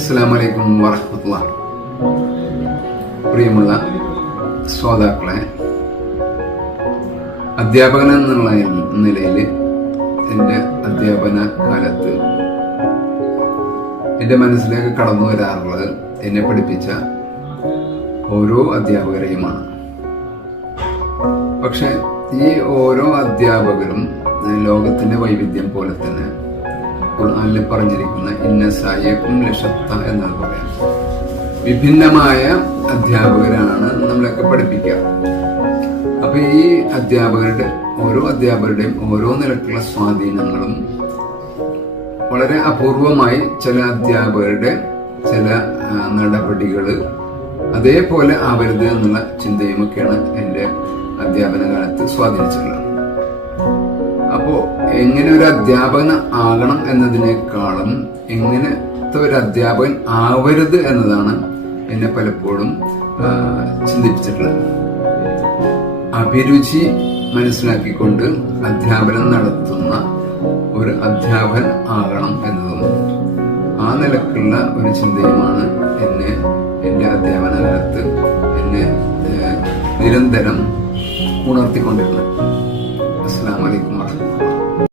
അസ്സലാമു അലൈക്കും വറഹ്മത്തുള്ളാഹി. പ്രിയമുള്ള ശ്രോതാക്കളെ, അധ്യാപകൻ എന്നുള്ള നിലയിൽ എൻ്റെ അധ്യാപന കാലത്ത് എൻ്റെ മനസ്സിലേക്ക് കടന്നു വരാറുള്ളത് എന്നെ പഠിപ്പിച്ച ഓരോ അധ്യാപകരെയുമാണ്. പക്ഷെ ഈ ഓരോ അധ്യാപകരും ലോകത്തിന്റെ വൈവിധ്യം പോലെ തന്നെ ഖുർആനിൽ പറഞ്ഞിരിക്കുന്ന ഇന്ന സായക്കും ലഷത്ത എന്നാണ് പറയാം. വിഭിന്നമായ അധ്യാപകരാണ് നമ്മളൊക്കെ പഠിപ്പിക്കുക. അപ്പൊ ഈ ഓരോ അധ്യാപകരുടെയും ഓരോ നിലക്കുള്ള സ്വാധീനങ്ങളും വളരെ അപൂർവമായി ചില അധ്യാപകരുടെ ചില നടപടികള് അതേപോലെ ആവരുത് എന്നുള്ള ചിന്തയുമൊക്കെയാണ് എൻ്റെ അധ്യാപന കാലത്ത് സ്വാധീനിച്ചിട്ടുള്ളത്. അപ്പോ എങ്ങനെ ഒരു അധ്യാപകൻ ആകണം എന്നതിനേക്കാളും എങ്ങനത്തെ ഒരു അധ്യാപകൻ ആവരുത് എന്നതാണ് എന്നെ പലപ്പോഴും ചിന്തിപ്പിച്ചിട്ടുള്ളത്. അഭിരുചി മനസ്സിലാക്കിക്കൊണ്ട് അധ്യാപനം നടത്തുന്ന ഒരു അധ്യാപകൻ ആകണം എന്നതും ആ നിലക്കുള്ള ഒരു ചിന്തയുമാണ് എന്നെ എൻ്റെ അധ്യാപന കാലത്ത് എന്നെ നിരന്തരം ഉണർത്തിക്കൊണ്ടിരുന്നത്.